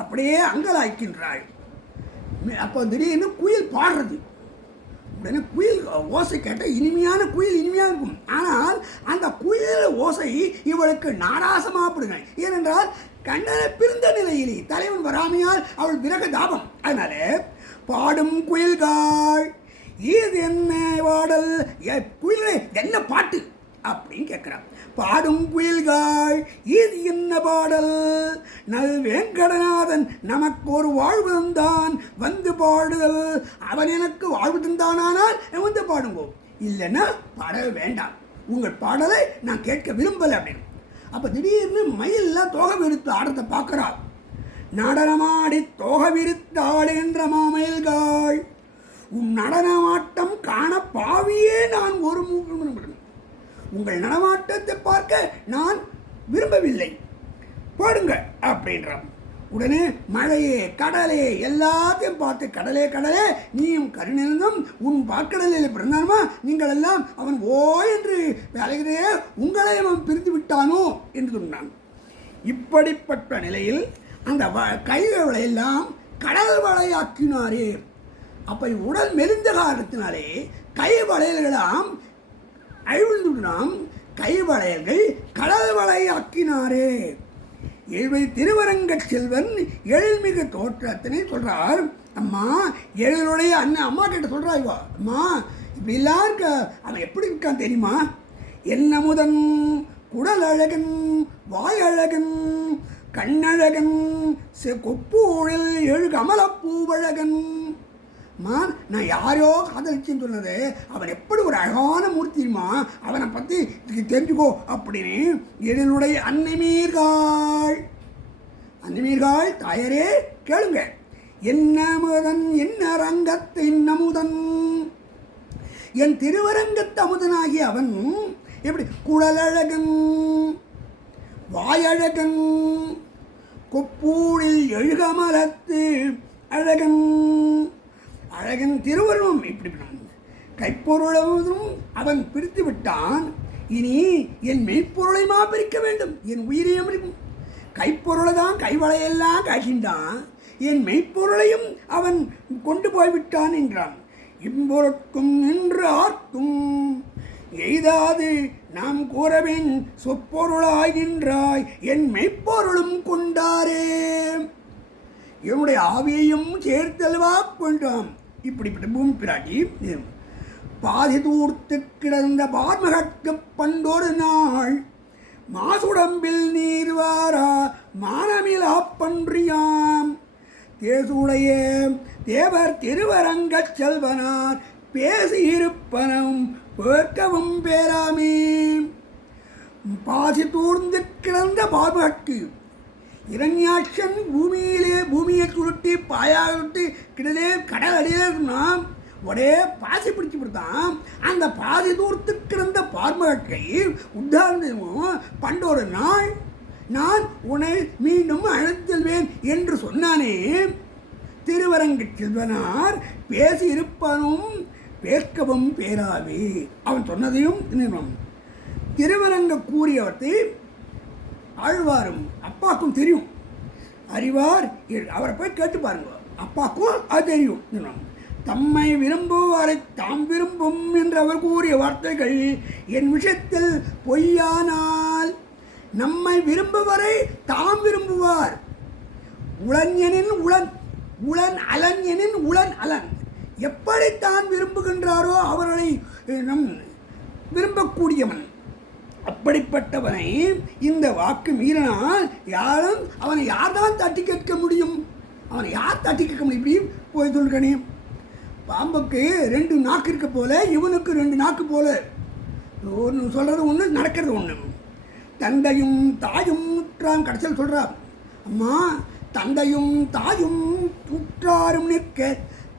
அப்படியே அங்கலாய்க்கின்றாள். அப்போ திடீர்னு குயில் பாடுறது. உடனே குயில் ஓசை கேட்டால் இனிமையான குயில் இனிமையாக இருக்கும். ஆனால் அந்த குயில் ஓசை இவளுக்கு நாராசமாகப்படுங்க. ஏனென்றால் கண்ணனை பிரிந்த நிலையிலே தலைவன் வராமையால் அவள் விரக தாபம். அதனால பாடும் குயில்காள் இது என்ன பாடல், குயிலே என்ன பாட்டு அப்படின்னு கேட்குறான். பாடும் குயில்காள் இது என்ன பாடல், நல் வேங்கடநாதன் நமக்கு ஒரு வாழ்வு தந்தான் வந்து பாடுதல், அவன் எனக்கு வாழ்வு தந்தானால் வந்து பாடுங்கோ, இல்லைன்னா பாடவே வேண்டாம், உங்கள் பாடலை நான் கேட்க விரும்பலை அப்படின்னு. அப்போ திடீர்னு மயிலெல்லாம் தோகை விரித்து ஆடத்தை பார்க்குறாள். நடனமாடி தோகை விரித்து ஆடுகின்ற மாமயில்காள், உன் நடனமாட்டம் காண பாவியே நான் ஒரு உங்கள் நடமாட்டத்தை பார்க்க நான் விரும்பவில்லை, போடுங்க அப்படின்றான். உடனே மழையே கடலே எல்லாத்தையும் பார்த்து, கடலே கடலே நீயும் கருணிருந்தும் உன் பாற்கடலில் பிறந்தானுமா, நீங்கள் எல்லாம் அவன் ஓ என்று வேலைகிறே உங்களை அவன் பிரிந்து விட்டானோ என்று சொன்னான். இப்படிப்பட்ட நிலையில் அந்த கைகளை எல்லாம் கடல் வளையாக்கினாரே. அப்போ உடல் மெலிந்த காரணத்தினாலே கை வளையல்களாம் அழிவுநாம் கை வளையல்கள் கடல் வளையாக்கினாரே. எழுவை திருவரங்க செல்வன் எழில்மிகு தோற்றத்தினை சொல்றார். அம்மா எழிலுடைய அண்ணன் அம்மா கிட்ட சொல்றா, இவா அம்மா இப்படிலாம் இருக்க, அவன் எப்படி இருக்கான் தெரியுமா, என்ன முதன் குடல் அழகன் வாயழகன் கண்ணழகன் கொப்பூழில் எழு கமலப்பூவழகன். நான் யாரோ காதலிச்சுன்னு சொன்னது, அவன் எப்படி ஒரு அழகான மூர்த்தியுமா, அவனை பற்றி தெரிஞ்சுக்கோ அப்படின்னு எழிலுடைய அன்னைமீர்காள். அன்னைமீர்காள் தாயரே கேளுங்க, என்ன முதன் என்ன ரங்கத்து இன்னமுதன், என் திருவரங்கத்து அமுதனாகிய அவன் எப்படி குழலழகன் வாயழகன் கொப்பூழில் எழுகமலத்து அழகன். அழகன் திருவருவம் இப்படி கைப்பொருளும் அவன் பிரித்து விட்டான். இனி என் மெய்ப்பொருளையுமா பிரிக்க வேண்டும், என் உயிரையும் இருக்கும். கைப்பொருளை தான் கைவளையெல்லாம் காய்கின்றான், என் மெய்ப்பொருளையும் அவன் கொண்டு போய்விட்டான் என்றான். இம்பொருட்கும் என்று ஆர்க்கும் எய்தாது நாம் கூறவேன் சொப்பொருளாகின்றாய் என் மெய்ப்பொருளும் கொண்டாரே. என்னுடைய ஆவியையும் சேர்த்தல்வா கொண்டாம். இப்படிப்பட்ட பூமி பிராட்டி பாதி தூர்த்து கிடந்த பார்மகற்கு பண்டொரு நாள் மாசுடம்பில் நீர்வாரா மானமிலா பன்றியாம் தேசுடைய தேவர் திருவரங்கச் செல்வனார் பேசியிருப்பனும் பேர்க்கவும் பேராமே. பாசி தூர்ந்து கிடந்த பார்மகற்கு இரண்யாட்சன் பூமியை சுருட்டி பாயாக விட்டு கிடலே கடல் அடியிலே இருந்தான். ஒரே பாசி பிடிச்சி கொடுத்தான். அந்த பாசி தூரத்து கிடந்த பார்மகற்கை உத்தாரணமும் பண்டொரு நாள் நான் உன்னை மீண்டும் அழைத்தல்வேன் என்று சொன்னானே. திருவரங்க செல்வனார் பேசி இருப்பனும் பேர்க்கவும் பேராவே. அவன் சொன்னதையும் திருவரங்க கூறியவற்றை ஆழ்வாரும் அப்பாக்கும் தெரியும், அறிவார். அவரை போய் கேட்டு பாருங்க, அப்பாக்கும் அது தெரியும். தம்மை விரும்புவாரை தாம் விரும்பும் என்று அவர் கூறிய வார்த்தைகள் என் விஷயத்தில் பொய்யானால் நம்மை விரும்புவரை தாம் விரும்புவார். உளஞனின் உளன் உளன் அலஞனின் உளன் அலன் எப்படி தான் விரும்புகின்றாரோ அவர்களை நம் விரும்பக்கூடியவன். அப்படிப்பட்டவனை இந்த வாக்கு மீறினால் யாரும் அவனை யார் தான் தட்டி கேட்க முடியும்? அவனை யார் தட்டி கேட்க முடியும்? இப்படி போய் சொல்கிறனே, பாம்புக்கு 2 நாக்கு இருக்க போல இவனுக்கு 2 நாக்கு போல. ஒன்று சொல்கிறது ஒன்று நடக்கிறது ஒன்று. தந்தையும் தாயும் உற்றாரும் கடைசியில் சொல்கிறார், அம்மா தந்தையும் தாயும் உற்றாரும் நிற்க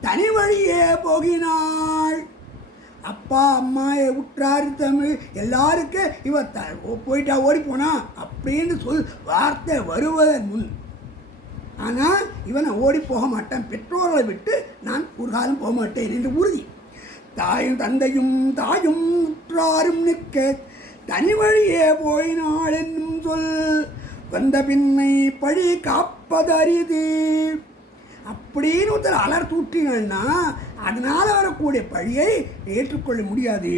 தனி வழியே போகினாள். அப்பா அம்மா உற்றாரு தமிழ் எல்லாருக்கும் இவ போயிட்டா ஓடி போனா அப்படின்னு வார்த்தை வருவதன் முன், ஆனால் இவனை ஓடி போக மாட்டேன், பெற்றோர்களை விட்டு நான் ஒரு காலம் போக மாட்டேன் என்று உறுதி. தாயும் தந்தையும் தாயும் உற்றாரும் நிற்க தனி வழியே போயினாள் என்னும் சொல் வந்த பின்னை பழி காப்பதறிது. அப்படின்னு ஒருத்தர் அலர் தூற்றினா அதனால் வரக்கூடிய பழியை ஏற்றுக்கொள்ள முடியாது.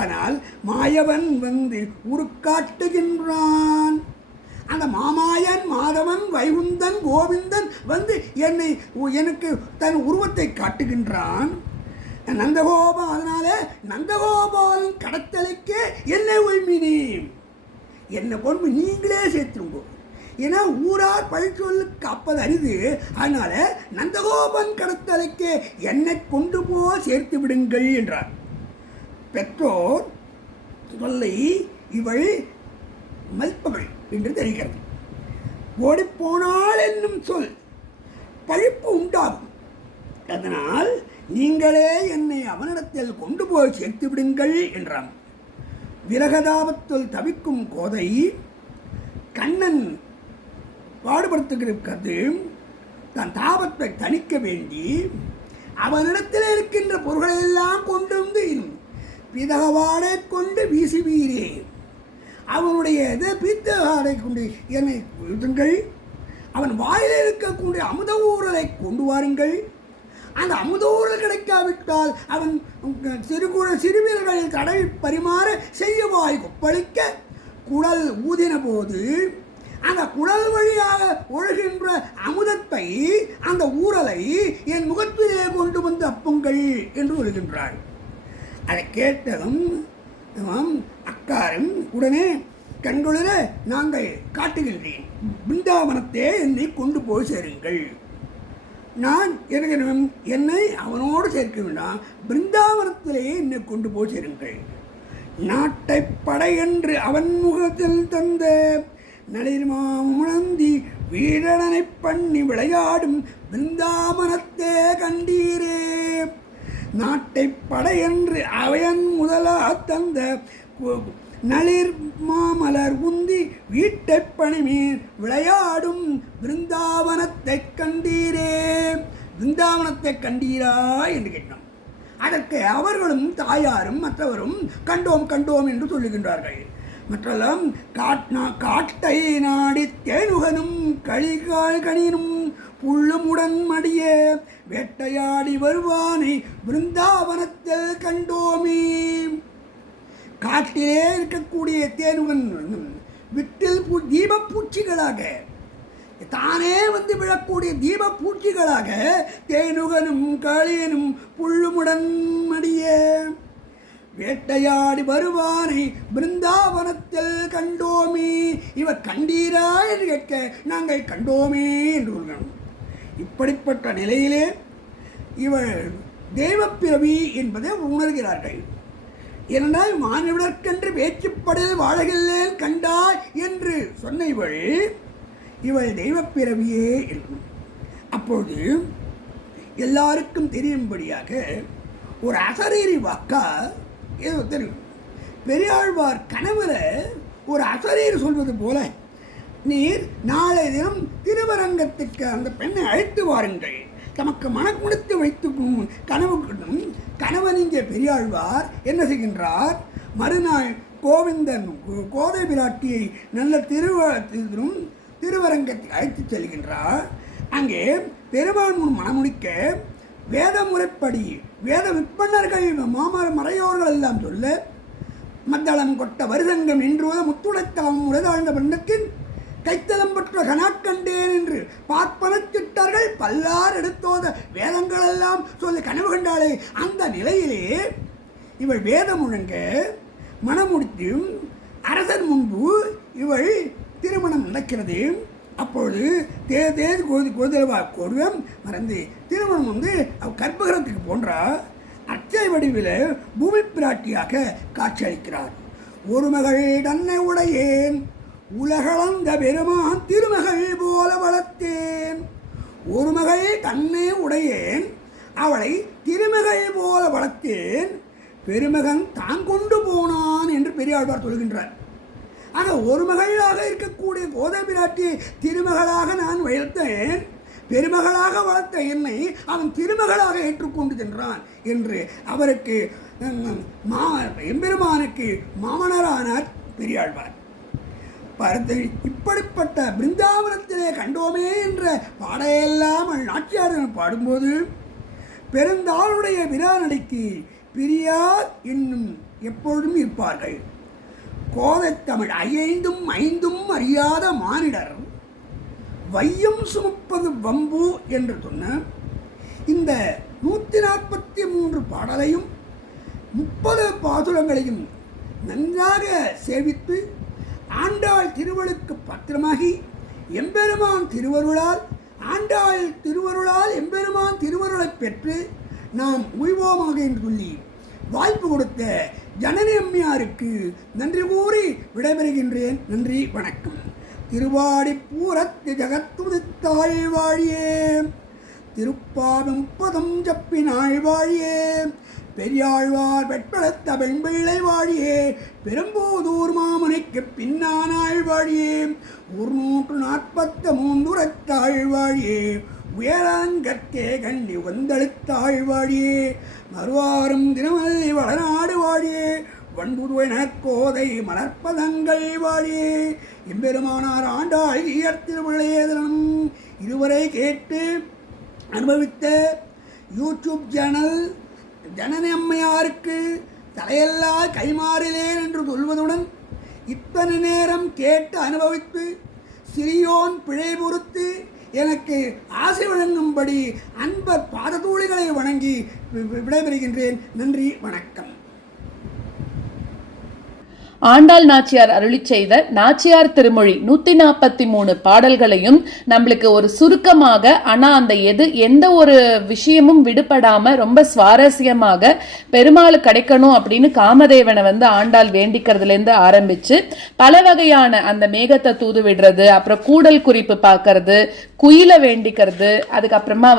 ஆனால் மாயவன் வந்து உருக்காட்டுகின்றான். அந்த மாமாயன் மாதவன் வைகுந்தன் கோவிந்தன் வந்து எனக்கு தன் உருவத்தை காட்டுகின்றான். நந்தகோபால், அதனால நந்தகோபாலன் கடத்தலுக்கே என்னை உள்மினி, என்னை கொண்டு நீங்களே சேர்த்துருங்கோ. ஏன்னா ஊரார் பழிச்சொல்லு காப்பது அரிது. அதனால நந்தகோபன் கடத்தலுக்கே என்னை கொண்டு சேர்த்து விடுங்கள் என்றார். பெற்றோர் சொல்லை இவள் மதிப்பவள் என்று தெரிகிறது. ஓடிப்போனாள் என்னும் சொல் பழிப்பு உண்டாகும். அதனால் நீங்களே என்னை அவனிடத்தில் கொண்டு சேர்த்து விடுங்கள் என்றான். விரகதாபத்தில் தவிக்கும் கோதை கண்ணன் பாடுபடுத்துகிறது. தன் தாபத்தை தணிக்க வேண்டி அவனிடத்தில் இருக்கின்ற பொருள்களெல்லாம் கொண்டு வந்து பிதகவாடை கொண்டு வீசுவீரே, அவனுடைய பீத்தவாடை கொண்டு என்னை விடுங்கள், அவன் வாயில் இருக்கக்கூடிய அமுத ஊரலை கொண்டு வாருங்கள். அந்த அமுத ஊரல் கிடைக்காவிட்டால் அவன் சிறுவீரர்களில் தடவி பரிமாற செய்யவாய் கொப்பளிக்க குடல் ஊதின போது அந்த குடல் வழியாக ஒழுகின்ற அமுதத்தை அந்த ஊரலை என் முகத்திலே கொண்டு வந்து அப்புங்கள் என்று சொல்கின்றாள். அதை கேட்டதும் அக்காரும் உடனே கண்குளிர நாங்கள் காட்டுகின்றேன், பிருந்தாவனத்தே என்னை கொண்டு போய் சேருங்கள். நான் என்னை அவனோடு சேர்க்க வேண்டாம், பிருந்தாவனத்திலேயே என்னை கொண்டு போய் சேருங்கள். நாட்டை படை என்று அவன் முகத்தில் தந்த நளிர்மாமுணந்தி வீரனை பண்ணி விளையாடும் பிருந்தாவனத்தே கண்டீரே. நாட்டை படை என்று அவையன் முதலா தந்த நளிர் மாமலர் உந்தி வீட்டை பணிமீன் விளையாடும் பிருந்தாவனத்தை கண்டீரே. பிருந்தாவனத்தை கண்டீரா என்று கேட்டோம். அதற்கு அவர்களும் தாயாரும் மற்றவரும் கண்டோம் கண்டோம் என்று சொல்லுகின்றார்கள். மற்றெல்லாம் காட்டை நாடி தேனுகனும் கனினும் புள்ளுமுடன் மடிய வேட்டையாடி வருவானை பிருந்தாவனத்தில் கண்டோமே. காட்டிலே இருக்கக்கூடிய தேனுகன் விட்டில் தீபப்பூச்சிகளாக தானே வந்து விழக்கூடிய தீபப்பூச்சிகளாக தேனுகனும் களியனும் புள்ளுமுடன் மடிய வேட்டையாடி வருவானை பிருந்தாவனத்தில் கண்டோமே. இவர் கண்டீரா என்று கேட்க நாங்கள் கண்டோமே என்று சொல்கிறோம். இப்படிப்பட்ட நிலையிலே இவர் தெய்வப்பிறவி என்பதை உணர்கிறார்கள். ஏனென்றால் மாணவர்க்கென்று பேச்சுப்படையில் வாழகில்லேன் கண்டாய் என்று சொன்ன இவள் தெய்வப்பிறவியே இருக்கும். அப்போது எல்லாருக்கும் தெரியும்படியாக ஒரு அசரீரி வாக்கா ஏதோ தெரியும். பெரியாழ்வார் கனவுல ஒரு அசரீர் சொல்வது போல, நீர் நாளை தினம் திருவரங்கத்துக்கு அந்த பெண்ணை அழைத்து வாருங்கள், தமக்கு மனக்குடித்து வைத்து கணவனிஞ்ச பெரியாழ்வார் என்ன செய்கின்றார்? மறுநாள் கோதை பிராட்டியை நல்ல திருவரங்கத்தை அழைத்து செல்கின்றார். அங்கே பெருமான் மனமுடிக்க வேத முறைப்படி வேத விற்பனர்கள் மறையோர்கள் எல்லாம் சொல்ல மத்தளம் கொட்ட வருதங்கம் நின்றுவத முத்துடைத்தாம் உரைதாழ்ந்த பெண்ணத்தின் கைத்தலம் பெற்ற கனாக்கண்டேன் என்று பார்ப்பனத்திட்டார்கள். பல்லார் எடுத்தோத வேதங்கள் எல்லாம் சொல்லி கனவு கண்டாலே அந்த நிலையிலே இவள் வேதம் முழங்க மனமுடித்து அரசன் முன்பு இவள் திருமணம் நடக்கிறது. அப்பொழுது தேதி கொடுவம் மறந்து திருமணம் வந்து கர்ப்பகிரகத்துக்கு போன்றா அச்சை வடிவில் பூமி பிராட்டியாக காட்சி அளிக்கிறார். ஒரு மகள் தன்னை உடையேன் உலகளந்த பெருமான் திருமகள் போல வளர்த்தேன். ஒரு மகள் தன்னை உடையேன் அவளை திருமகள் போல வளர்த்தேன், பெருமகன் தான் கொண்டு போனான் என்று பெரியாழ்வார் சொல்கின்றார். ஆக ஒரு மகளாக இருக்கக்கூடிய கோதை பிராட்டியை திருமகளாக நான் வளர்த்தேன், பெருமகளாக வளர்த்த என்னை அவன் திருமகளாக ஏற்றுக்கொண்டு சென்றான் என்று அவருக்கு எம்பெருமானுக்கு மாமனரானார் பெரியாழ்வார். இப்படிப்பட்ட பிருந்தாவனத்திலே கண்டோமே என்ற பாடையெல்லாம் நாச்சியார் பாடும்போது பெருந்தாளுடைய விராநடைக்கு பிரியார் என்னும் எப்பொழுதும் இருப்பார்கள். கோதைத்தமிழ் ஐந்தும் ஐந்தும் அறியாத மானிடர் வையம் சுமப்பது வம்பு என்று சொன்ன இந்த 143 பாடலையும் 30 பாசுரங்களையும் நன்றாக சேவித்து ஆண்டாள் திருவளுக்கு பாத்திரமாகி எம்பெருமான் திருவருளால் ஆண்டாள் திருவருளால் எம்பெருமான் திருவருளை பெற்று நாம் உய்வோமாக என்று சொல்லி வாய்ப்பு கொடுத்த ஜனனி அம்மையாருக்கு நன்றி கூறி விடைபெறுகின்றேன். நன்றி, வணக்கம். திருவாடிப்பூரத்து ஜகத்துதித்தாள் வாழியே, திருப்பாவும் பதம் ஜப்பினாள் வாழியே, பெரியாழ்வார் பெற்றெடுத்த வெண்பிள்ளை வாழியே, பெரும்போதூர் மாமுனிக்கு பின்னானாள் வாழியே, 143 உரத்தாள் வாழியே, உயரங்கற்கே கண்ணி வந்தெழுத்தாள் வாழியே, மறுவாரும் தினமல்லி வளநாடு வாழியே, வன்புதுவனக்கோதை மலர்ப்பதங்கள் வாழியே, எம்பெருமானார் ஆண்டாள் திருவிளையேதனம் இதுவரை கேட்டு அனுபவித்த யூடியூப் சேனல் ஜனனி அம்மையாருக்கு தலையெல்லா கைமாறிலேன் என்று சொல்வதுடன் இத்தனை நேரம் கேட்டு அனுபவித்து சிறியோன் பிழை பொறுத்து எனக்கு ஆசை வழங்கும்படி அன்பர் பாததூளிகளை வணங்கி விடைபெறுகின்றேன். நன்றி, வணக்கம். ஆண்டாள் நாச்சியார் அருளி செய்த நாச்சியார் திருமொழி 143 பாடல்களையும் நம்மளுக்கு ஒரு சுருக்கமாக, ஆனா அந்த எந்த ஒரு விஷயமும் விடுபடாம ரொம்ப சுவாரஸ்யமாக பெருமாள் கிடைக்கணும் அப்படின்னு காமதேவனை ஆண்டாள் வேண்டிக்கிறதுல இருந்து ஆரம்பிச்சு பல வகையான அந்த மேகத்தை தூது விடுறது, அப்புறம் கூடல் குறிப்பு பார்க்கறது, குயில வேண்டிக்கிறது, அதுக்கப்புறமா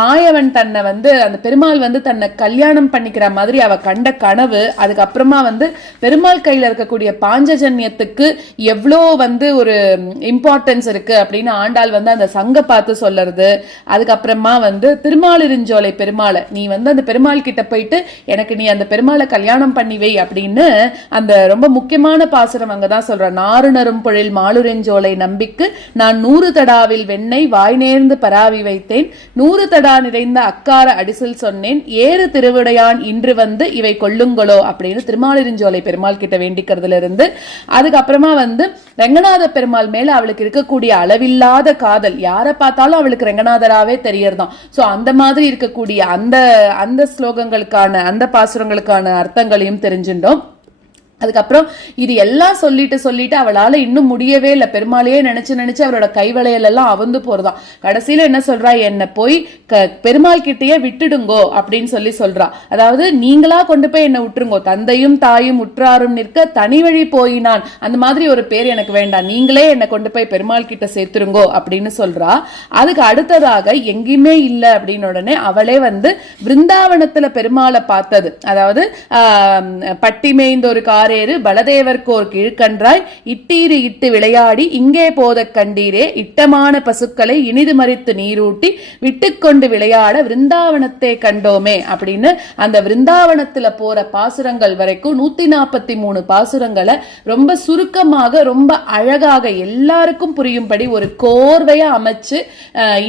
மாயவன் தன்னை அந்த பெருமாள் தன்னை கல்யாணம் பண்ணிக்கிற மாதிரி அவ கண்ட கனவு, அதுக்கப்புறமா பெருமாள் கையில இருக்கக்கூடிய பாஞ்சஜன்யத்துக்கு எவ்வளோ ஒரு இம்பார்ட்டன்ஸ் இருக்கு அப்படின்னு ஆண்டாள் அந்த சங்க பார்த்து சொல்றது, அதுக்கப்புறமா திருமாலிருஞ்சோலை பெருமாளை நீ அந்த பெருமாள் கிட்ட போயிட்டு எனக்கு நீ அந்த பெருமாளை கல்யாணம் பண்ணி வை அப்படின்னு அந்த ரொம்ப முக்கியமான பாசுரம் அங்கதான் சொல்ற. நாறுநரும் பொழில் மாலுரெஞ்சோலை நம்பிக்கு நான் 100 தடாவில் வெண்ணெய் வாய் நேர்ந்து பராவி வைத்தேன், 100 தடா நிறைந்த அக்கார அடிசில் சொன்னேன், ஏறு திருவிடையான் இன்று இவை கொள்ளுங்களோ அப்படின்னு திருமாலிருஞ்சோலை பெருமாள் கிட்ட வேண்டிக்கிறதுல இருந்து, அதுக்கப்புறமா ரங்கநாத பெருமாள் மேல அவளுக்கு இருக்கக்கூடிய அளவில்லாத காதல், யாரை பார்த்தாலும் அவளுக்கு ரங்கநாதராவே தெரியறதாம். சோ அந்த மாதிரி இருக்கக்கூடிய அந்த ஸ்லோகங்களுக்கான அந்த பாசுரங்களுக்கான அர்த்தங்களையும் தெரிஞ்சுட்டோம். அதுக்கப்புறம் இது எல்லாம் சொல்லிட்டு அவளால இன்னும் முடியவே இல்லை, பெருமாளையே நினைச்சு அவரோட கைவளையல் எல்லாம் அவந்து போறதாம். கடைசியில என்ன சொல்றா, என்ன போய் பெருமாள் கிட்டயே விட்டுடுங்கோ அப்படின்னு சொல்றா. அதாவது நீங்களா கொண்டு போய் என்ன விட்டுருங்கோ, தந்தையும் தாயும் உற்றாரும் நிற்க தனி வழி போயினான், அந்த மாதிரி ஒரு பேர் எனக்கு வேண்டாம், நீங்களே என்ன கொண்டு போய் பெருமாள் கிட்ட சேர்த்துருங்கோ அப்படின்னு சொல்றா. அதுக்கு அடுத்ததாக எங்கேயுமே இல்லை அப்படின்னு உடனே அவளே பிருந்தாவனத்துல பெருமாளை பார்த்தது, அதாவது பட்டி மேய்ந்த ஒரு கார் பலதேவர்கோர் கீழ்கன்றாய் இட்டீரு இட்டு விளையாடி இங்கே போத கண்டீரே, இட்டமான பசுக்களை இனிது மறித்து நீரூட்டி விட்டுக்கொண்டு விளையாட விருந்தாவனத்தை கண்டோமே அப்படின்னு அந்த விருந்தாவனத்துல போற பாசுரங்கள் வரைக்கும் 143 பாசுரங்களை ரொம்ப சுருக்கமாக ரொம்ப அழகாக எல்லாருக்கும் புரியும்படி ஒரு கோர்வையா அமைச்சு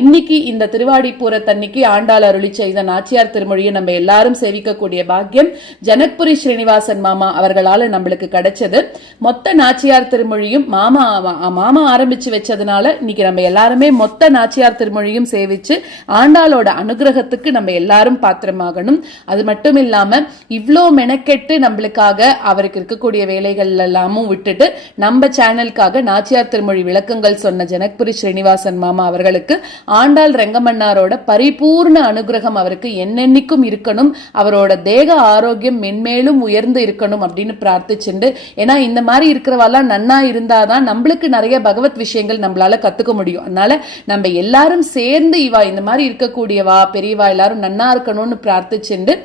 இன்னைக்கு இந்த திருவாடிப்பூரத்தன்னைக்கு ஆண்டாள் அருளி செய்த நாச்சியார் திருமொழியை நம்ம எல்லாரும் சேவிக்கக்கூடிய பாக்கியம் ஜனக்புரி ஸ்ரீனிவாசன் மாமா அவர்களால் நம்மளுக்கு கிடைச்சது. மொத்த நாச்சியார் திருமொழியும் மாமா ஆரம்பிச்சு வச்சதுனால இன்னைக்கு நம்ம எல்லாருமே மொத்த நாச்சியார் திருமொழியும் சேவிச்சு ஆண்டாளோட அனுகிரகத்துக்கு நம்ம எல்லாரும் பாத்திரமாகணும். அது மட்டும் இல்லாம இவ்வளோ மெனக்கெட்டு நம்மளுக்காக அவருக்கு இருக்கக்கூடிய வேலைகள் எல்லாமும் விட்டுட்டு நம்ம சேனலுக்காக நாச்சியார் திருமொழி விளக்கங்கள் சொன்ன ஜனக்புரி ஸ்ரீனிவாசன் மாமா அவர்களுக்கு ஆண்டாள் ரெங்கமன்னாரோட பரிபூர்ண அனுகிரகம் அவருக்கு என்னென்னைக்கும் இருக்கணும், அவரோட தேக ஆரோக்கியம் மென்மேலும் உயர்ந்து இருக்கணும் அப்படின்னு பிரார்த்திச்சுண்டு, ஏன்னா இந்த மாதிரி இருக்கிறவாலாம் நன்னா இருந்தாதான் நம்மளுக்கு நிறைய பகவத் விஷயங்கள் நம்மளால கத்துக்க முடியும். அதனால நம்ம எல்லாரும் சேர்ந்து இவா இந்த மாதிரி இருக்கக்கூடியவா பெரியவா எல்லாரும் நன்னா இருக்கணும்னு பிரார்த்திச்சுண்டு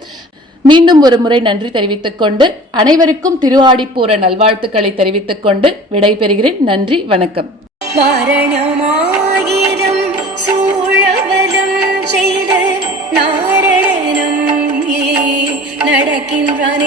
மீண்டும் ஒரு முறை நன்றி தெரிவித்துக் கொண்டு அனைவருக்கும் திருவாடிப்பூர நல்வாழ்த்துக்களை தெரிவித்துக் கொண்டு விடைபெறுகிறேன். நன்றி, வணக்கம். வாரணமாயிரம் சூழவலம் செய்த நாரணனும் நடக்கின்றார்.